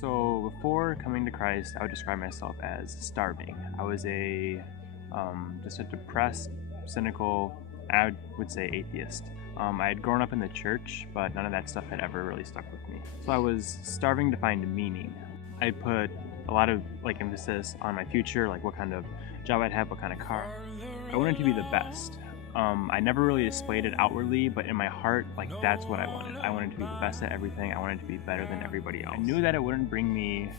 So before coming to Christ, I would describe myself as starving. I was just a depressed, cynical, I would say atheist. I had grown up in the church, but none of that stuff had ever really stuck with me. So I was starving to find meaning. I put a lot of emphasis on my future, like what kind of job I'd have, what kind of car. I wanted to be the best. I never really displayed it outwardly, but in my heart, that's what I wanted. I wanted to be the best at everything. I wanted to be better than everybody else. I knew that it wouldn't bring me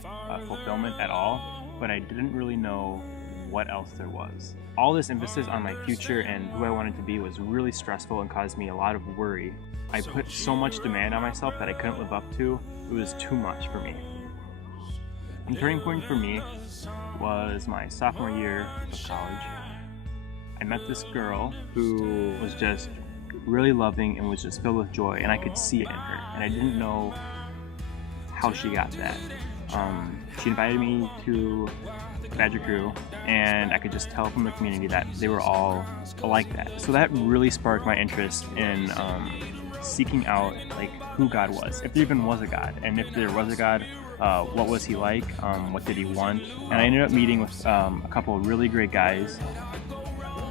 fulfillment at all, but I didn't really know what else there was. All this emphasis on my future and who I wanted to be was really stressful and caused me a lot of worry. I put so much demand on myself that I couldn't live up to. It was too much for me. The turning point for me was my sophomore year of college. I met this girl who was just really loving and was just filled with joy, and I could see it in her, and I didn't know how she got that. She invited me to Badger Crew, and I could just tell from the community that they were all like that. So that really sparked my interest in seeking out who God was, if there even was a God, and if there was a God, what was he like, what did he want. And I ended up meeting with a couple of really great guys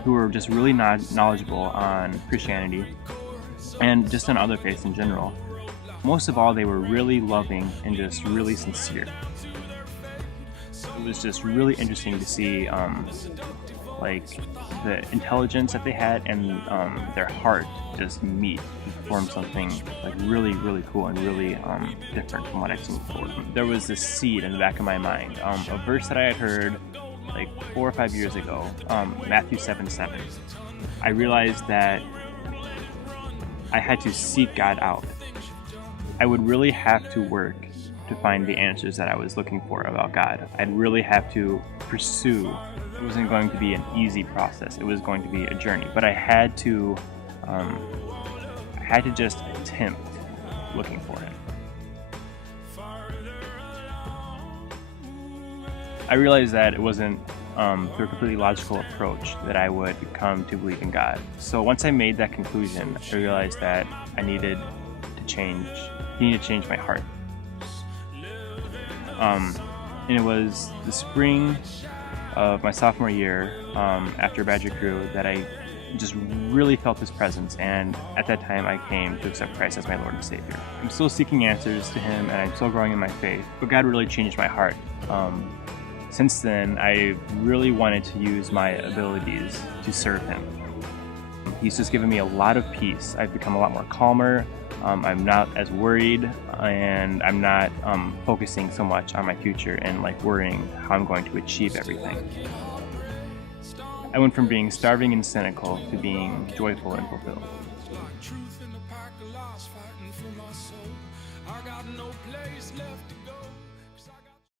who were just really knowledgeable on Christianity and just on other faiths in general. Most of all, they were really loving and just really sincere. It was just really interesting to see the intelligence that they had and their heart just meet to form something really, really cool and really different from what I've seen before. There was this seed in the back of my mind, a verse that I had heard 4 or 5 years ago, Matthew 7:7. I realized that I had to seek God out. I would really have to work to find the answers that I was looking for about God. I'd really have to pursue. It wasn't going to be an easy process. It was going to be a journey, but I had to just attempt looking for it. I realized that it wasn't through a completely logical approach that I would come to believe in God. So once I made that conclusion, I realized that I needed to change my heart. And it was the spring of my sophomore year, after Badger Crew, that I just really felt his presence, and at that time I came to accept Christ as my Lord and Savior. I'm still seeking answers to him, and I'm still growing in my faith, but God really changed my heart. Since then, I really wanted to use my abilities to serve him. He's just given me a lot of peace. I've become a lot more calmer. I'm not as worried, and I'm not focusing so much on my future and worrying how I'm going to achieve everything. I went from being starving and cynical to being joyful and fulfilled. I got no place left to go.